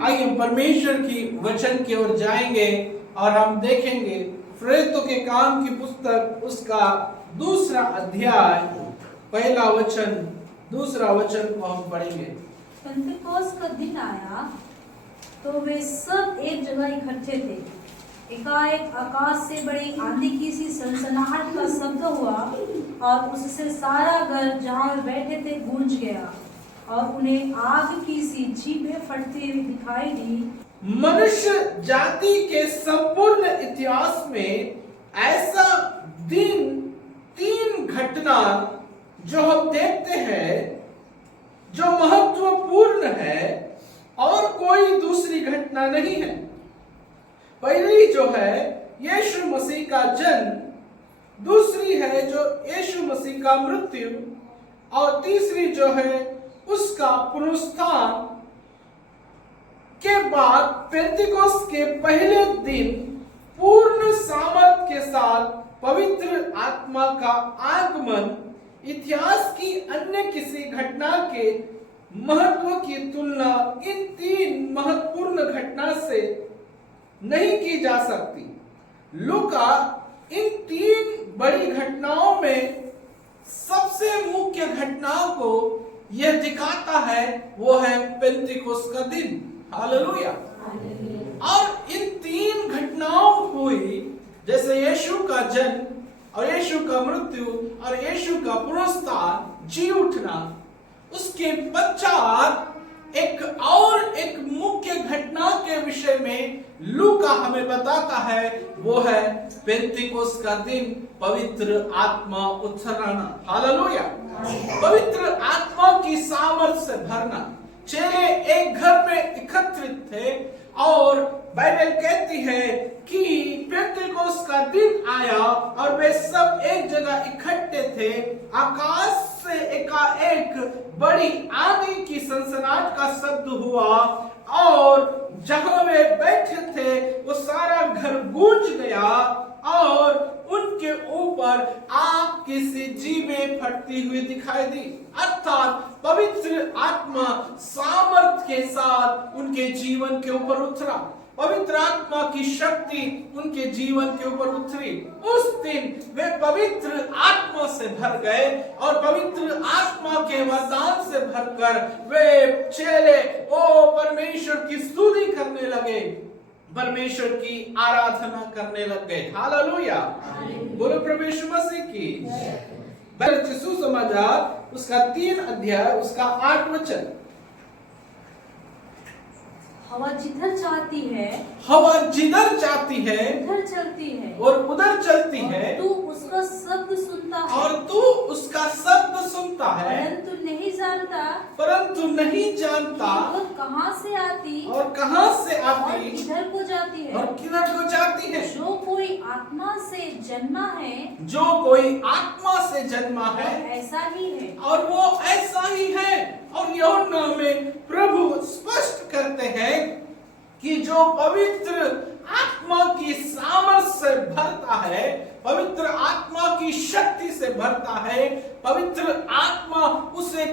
आइए हम परमेश्वर की वचन की ओर जाएंगे और हम देखेंगे प्रेरितों के काम की पुस्तक उसका 2 अध्याय पहला वचन 2 वचन को हम पढ़ेंगे। पेंतिकोस्त का दिन आया तो वे सब एक जगह इकट्ठे थे। एकाएक आकाश से बड़ी आंधी की सी सनसनाहट का शब्द हुआ और उससे सारा घर जहाँ वे बैठे थे गूंज गया और उन्हें आग की सी जीभें फटती हुई दिखाई दी। मनुष्य जाति के संपूर्ण इतिहास में ऐसा दिन 3 घटना जो हम देखते हैं जो महत्वपूर्ण है और कोई दूसरी घटना नहीं है। पहली जो है यीशु मसीह का जन्म, दूसरी है जो यीशु मसीह का मृत्यु और तीसरी जो है उसका पुनरुत्थान के बाद पेंतिकोस्त के पहले दिन पूर्ण सामर्थ के साथ पवित्र आत्मा का आगमन इतिहास की अन्य किसी घटना के महत्व की तुलना इन 3 महत्वपूर्ण घटना से नहीं की जा सकती। लूका इन 3 बड़ी घटनाओं में सबसे मुख्य घटना को यह दिखाता है, वो है पेंतिकोस्त का दिन। हालेलुया। और इन 3 घटनाओं हुई जैसे यीशु का जन्म और यीशु का मृत्यु और यीशु का पुनरुत्थान, जी उठना। उसके पश्चात एक मुख्य घटना के विषय में लूका हमें बताता है, वो है पेंतिकोस्त का दिन, पवित्र आत्मा उतरना। हालेलुया। पवित्र आत्मा की सामर्थ से भरना। चेले एक घर में एकत्रित थे और बाइबल कहती है कि पेंतिकोस्त का दिन आया और वे सब एक जगह इकट्ठे थे। आकाश से एकाएक बड़ी आंधी की सनसनाहट का शब्द हुआ और जहां वे बैठे थे वो सारा घर गूंज गया और उनके ऊपर आग की सी जीभें फटती हुई दिखाई दी। अर्थात पवित्र आत्मा सामर्थ के साथ उनके जीवन के ऊपर उतरा। पवित्र आत्मा की शक्ति उनके जीवन के ऊपर उतरी। उस दिन वे पवित्र आत्मा से भर गए और पवित्र आत्मा के वरदान से भरकर वे चेले परमेश्वर की स्तुति करने लगे, परमेश्वर की आराधना करने लग गए। हालेलुया। बोलो प्रभु यीशु मसीह की। सुसमाचार उसका 3 अध्याय उसका 8 वचन। हवा जिधर चाहती है उधर चलती है और उधर चलती है, तू उसका शब्द सुनता है और तू उसका शब्द सुनता है, परंतु नहीं जानता और कहाँ से आती और कहाँ से और आती किधर को जाती है। और किधर को जाती है। जो कोई आत्मा से जन्मा है ऐसा ही है और वो ऐसा ही है। और यूहन्ना में प्रभु स्पष्ट करते हैं कि जो पवित्र आत्मा की सामर्थ से भरता है, पवित्र आत्मा की शक्ति से भरता है, पवित्र आत्मा उसे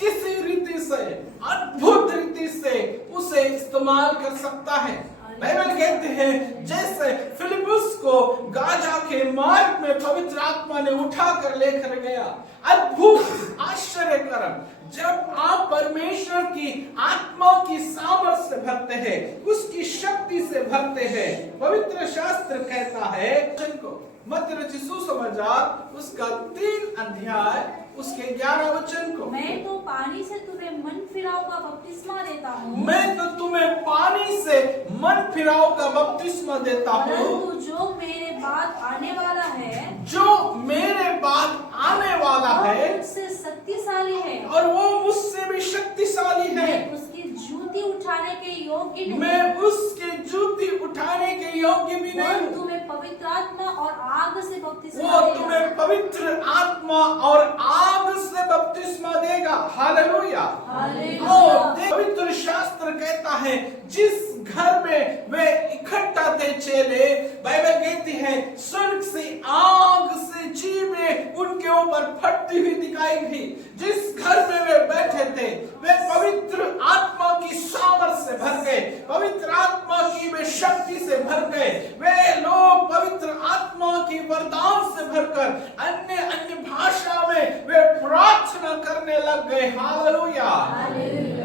किसी रीति से, अद्भुत रीति से उसे इस्तेमाल कर सकता है। बाइबल कहते हैं जैसे फिलिपुस को गाजा के मार्ग में पवित्र आत्मा ने उठा कर लेकर गया। अद्भुत आश्चर्य कर्म जब आप परमेश्वर की आत्मा की सामर्थ से भरते हैं, उसकी शक्ति से भरते हैं। पवित्र शास्त्र कहता है मत्ती रचित सुसमाचार उसका 3 अध्याय उसके 11 वचन को, मैं तो पानी से तुम्हें मन फिराव का बपतिस्मा देता हूँ। मैं तो तुम्हें पानी से मन फिराव का बपतिस्मा देता हूँ, परंतु जो मेरे बाद आने वाला है मुझसे शक्तिशाली है और वो मुझसे भी शक्तिशाली है। मैं उसकी जूती उठाने के योग्य नहीं, मैं उसके जूती उठाने के योग्य भी नहीं। तुम्हें पवित्र आत्मा और आग से बपतिस्मा वो देगा। तुम्हें पवित्र आत्मा और आग से बपतिस्मा देगा। हालेलुया। और पवित्र शास्त्र कहता है जिस घर में वे इकट्ठा थे चेले, बाइबल कहती है स्वर्ग से आग से जीभें उनके ऊपर फटती हुई दिखाई दी। जिस घर में वे बैठे थे वे पवित्र आत्मा की सामर्थ से भर गए, पवित्र आत्मा की वे शक्ति से भर गए। वे लोग पवित्र आत्मा की वरदान से भरकर अन्य अन्य भाषा में वे प्रार्थना करने लग गए। हालेलुया।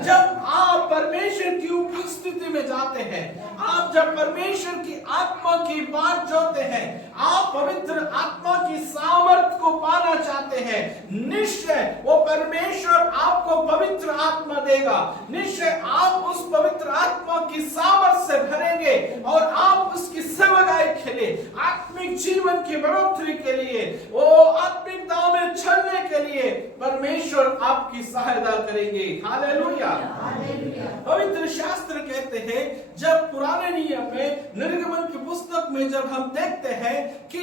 जब आप परमेश्वर की उपस्थिति में जाते हैं, आप जब परमेश्वर की आत्मा की बात जोते हैं, आप पवित्र आत्मा की सामर्थ को पाना चाहते हैं, निश्चय वो परमेश्वर आपको पवित्र आत्मा देगा। निश्चय आप उस पवित्र आत्मा की सामर्थ से भरेंगे और आप उसकी सेवकाई के लिए, आत्मिक जीवन की बढ़ोतरी के लिए, वो आत्मिकता में चलने के लिए परमेश्वर आपकी सहायता करेंगे। हालेलुया। पवित्र शास्त्र कहते हैं, जब पुराने नियम में निर्गमन की पुस्तक में जब हम देखते हैं कि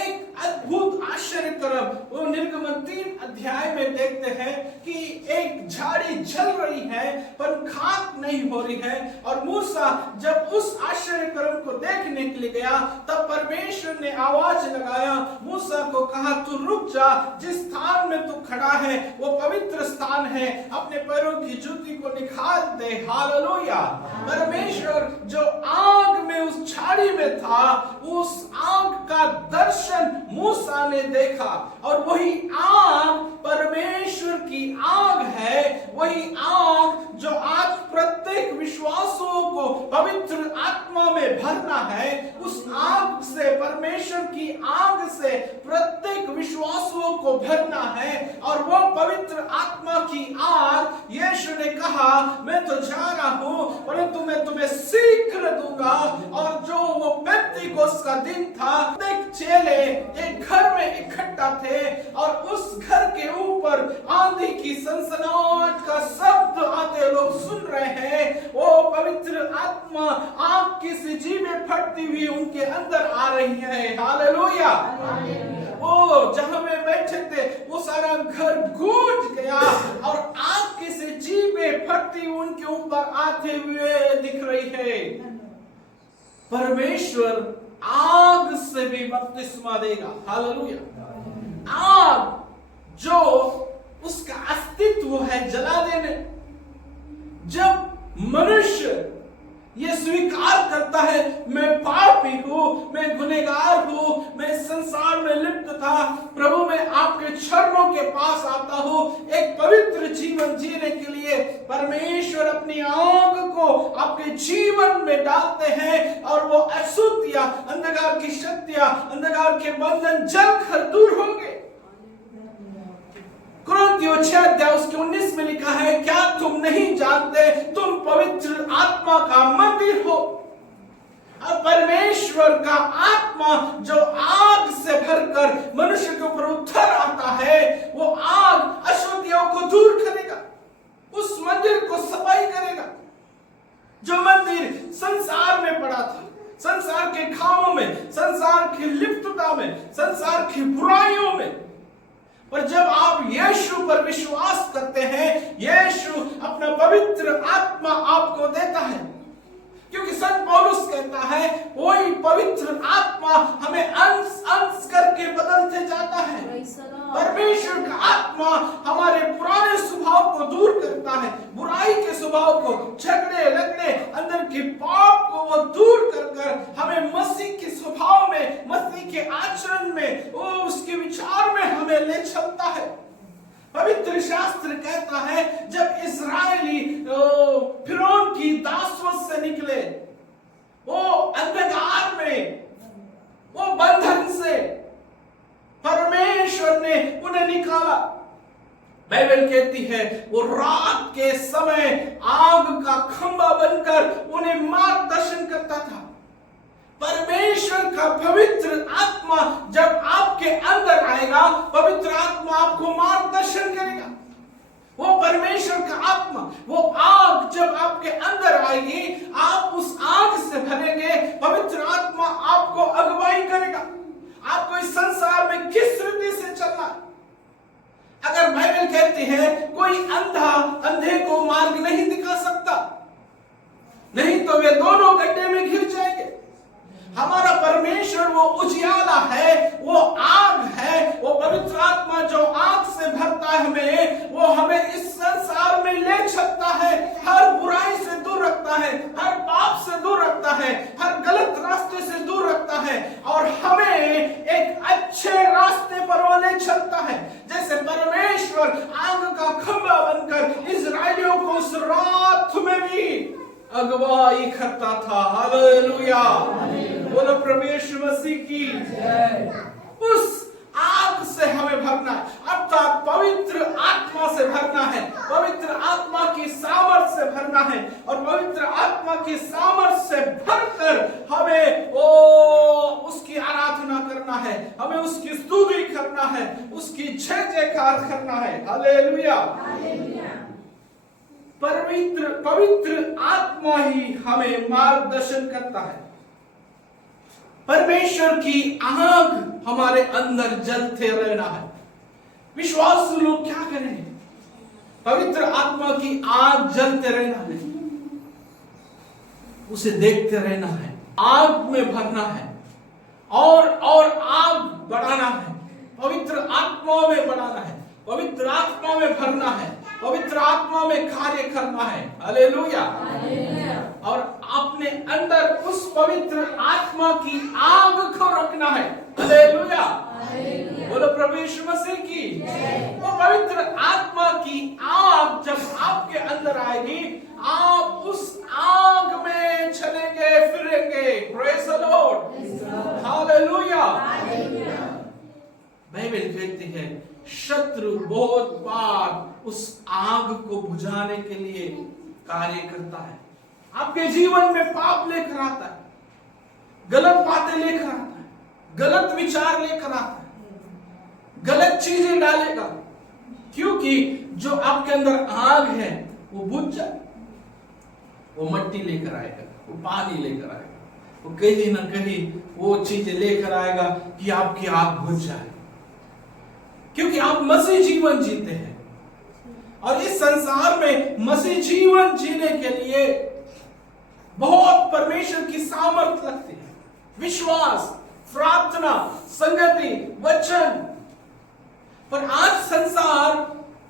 एक अद्भुत आश्चर्य कर्म, वो निर्गमन 3 अध्याय में देखते हैं कि एक झाड़ी जल रही है पर खाक नहीं हो रही है, और मूसा जब उस आश्चर्य कर्म को देखने के लिए गया तब परमेश्वर ने आवाज लगाया, मूसा को कहा तू रुक जा, जिस स्थान में तू खड़ा है वो पवित्र स्थान है, अपने पैरों की जूती को निकाल दे। हालेलुया। परमेश्वर जो आग में उस झाड़ी में था, उस आग का दर्शन मूसा ने देखा, और वही आग परमेश्वर की आग है, वही आग जो आज प्रत्येक विश्वासों को पवित्र आत्मा में भरना है। उस आग से, परमेश्वर की आग से प्रत्येक विश्वासों को भरना है, और वो पवित्र आत्मा की आग यीशु ने कहा मैं तो जा रहा हूं परंतु मैं तुम्हें शीघ्र दूंगा। और जो वो पेंतीकोस्त का दिन था, एक चेले एक घर में इकट्ठा थे और उस घर के ऊपर आंधी की सनसनाहट का शब्द आते लोग सुन रहे हैं। वो पवित्र आत्मा आग की सी जीभें फटती हुई उनके अंदर आ रही है। हालेलुया। वो जहां वे बैठे थे वो सारा घर गूंज गया और आग की सी जीभें फटती उनके ऊपर आते हुए दिख रही है। परमेश्वर आग से भी बपतिस्मा देगा। हालेलुया। आग जो उसका अस्तित्व है जला देने। जब मनुष्य ये स्वीकार करता है मैं पापी हूं, मैं गुनहगार हूं, मैं संसार में लिप्त था, प्रभु मैं आपके चरणों के पास आता हूं एक पवित्र जीवन जीने के लिए, परमेश्वर अपनी आग को आपके जीवन में डालते हैं और वो अशुद्धियां, अंधकार की शक्तियां, अंधकार के बंधन जलकर दूर होंगे। कुरिन्थियों 6 अध्याय उसके 19 में लिखा है, क्या तुम नहीं जानते तुम पवित्र आत्मा का मंदिर हो और परमेश्वर का आत्मा जो आग से भरकर मनुष्य के ऊपर उतर आता है, वो आग अशुद्धियों को दूर करेगा, उस मंदिर को सफाई करेगा। जो मंदिर संसार में पड़ा था, संसार के खामों में, संसार की लिप्तता में, संसार की बुराइयों में, पर जब आप यीशु पर विश्वास करते हैं, यीशु अपना पवित्र आत्मा आपको देता है। क्योंकि संत पौलुस कहता है वही पवित्र आत्मा हमें अंश अंश करके बदलते जाता है। परमेश्वर का आत्मा हमारे पुराने स्वभाव को दूर करता है, बुराई के स्वभाव को, झगड़े लगड़े अंदर के पाप को वो दूर कर हमें मसीह के स्वभाव में, मसीह के आचरण में, वो उसके विचार में हमें ले चलता है। पवित्र शास्त्र कहता है जब इस्राएली फिरौन की दासवत से निकले, वो अंधकार में, वो बंधन से परमेश्वर ने उन्हें निकाला। बाइबल कहती है वो रात के समय आग का खंभा बनकर उन्हें मार्गदर्शन करता था। परमेश्वर का पवित्र आत्मा जब आपके अंदर आएगा, पवित्र आत्मा आपको मार्गदर्शन करेगा। वो परमेश्वर का आत्मा, वो आग जब आपके अंदर आएगी, आप उस आग से भरेंगे, पवित्र आत्मा आपको अगुवाई करेगा, आपको इस संसार में किस रीति से चलना। अगर बाइबल कहती है कोई अंधा अंधे को मार्ग नहीं दिखा सकता, नहीं तो वे दोनों गड्ढे में गिर जाएंगे। हमारा परमेश्वर वो उजियाला है, वो आग है, वो पवित्र आत्मा जो आग से भरता है हमें, वो हमें इस संसार में ले चलता है, हर बुराई से दूर रखता है, हर पाप अगुवाई करता था। हालेलुया, बोलो प्रभु यीशु मसीह की। उस आग से हमें भरना है, अर्थात पवित्र आत्मा से भरना है, पवित्र आत्मा की सामर्थ से भरना है, और पवित्र आत्मा की सामर्थ से भरकर हमें उसकी आराधना करना है, हमें उसकी स्तुति करना है, उसकी जय जयकार करना है। हालेलुया। पवित्र आत्मा ही हमें मार्गदर्शन करता है। परमेश्वर की आग हमारे अंदर जलते रहना है। विश्वास लोग क्या करेंगे? पवित्र आत्मा की आग जलते रहना है, उसे देखते रहना है, आग में भरना है और आग बढ़ाना है, पवित्र आत्मा में बढ़ाना है, पवित्र आत्मा में भरना है, पवित्र आत्मा में कार्य करना है। हालेलुया। और अपने अंदर उस पवित्र आत्मा की आग को रखना है। हालेलुया, बोलो प्रभु यीशु मसीह की। वो पवित्र आत्मा की आग जब आपके अंदर आएगी, आप उस आग में चलेंगे फिरेंगे। Praise the Lord. Hallelujah. Bible कहती है शत्रु बहुत बार उस आग को बुझाने के लिए कार्य करता है। आपके जीवन में पाप लेकर आता है, गलत बातें लेकर आता है, गलत विचार लेकर आता है, गलत चीजें डालेगा, क्योंकि जो आपके अंदर आग है वो बुझ जाए। वो मट्टी लेकर आएगा, वो पानी लेकर आएगा, वो कहीं ना कहीं वो चीजें लेकर आएगा कि आपकी आग बुझ जाए, क्योंकि आप मसीह जीवन जीते हैं। और इस संसार में मसीह जीवन जीने के लिए बहुत परमेश्वर की सामर्थ लगती है। विश्वास, प्रार्थना, संगति, वचन। पर आज संसार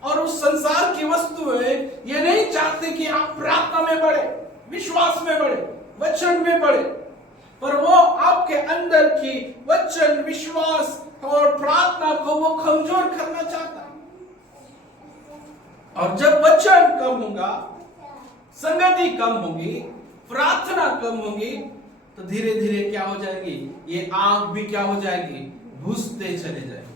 और उस संसार की वस्तुएं ये नहीं चाहते कि आप प्रार्थना में बढ़े, विश्वास में बढ़े, वचन में बढ़े, पर वो आपके अंदर की वचन, विश्वास और प्रार्थना को वो कमजोर करना चाहता है। और जब वचन कम होगा, संगति कम होगी, प्रार्थना कम होगी, तो धीरे धीरे क्या हो जाएगी? ये आग भी क्या हो जाएगी? बुझते चले जाएगी।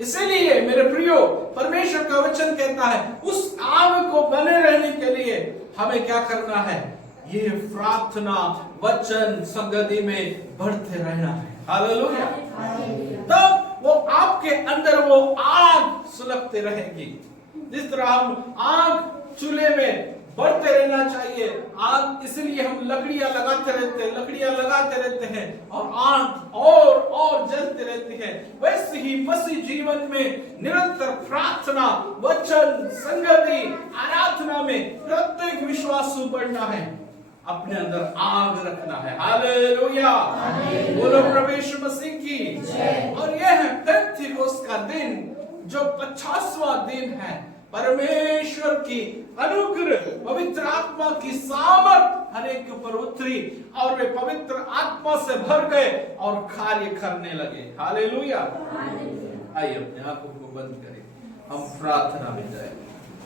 इसीलिए मेरे प्रियो, परमेश्वर का वचन कहता है उस आग को बने रहने के लिए हमें क्या करना है? ये प्रार्थना, वचन, संगति में बढ़ते रहना है। हालेलुया। तब वो आपके अंदर वो आग सुलगते रहेगी। जिस तरह हम आग चूल्हे में बढ़ते रहना चाहिए, आग इसलिए हम लकड़ियां लगाते रहते हैं और आग और जलते रहती है। वैसे ही मसीह जीवन में निरंतर प्रार्थना, वचन, संगति, आराधना में प्रत्येक विश्वासु बढ़ना है, अपने अंदर आग रखना है। हालेलुया, बोलो प्रभु यीशु मसीह की। और यह है पेंतिकोस्त का दिन, जो 50वां दिन है। परमेश्वर की अनुग्रह, पवित्र आत्मा की सामर्थ हर एक के ऊपर उतरी और वे पवित्र आत्मा से भर गए और कार्य करने लगे। हालेलुया। आइए अपने आंखों को बंद करें, हम प्रार्थना में जाएं।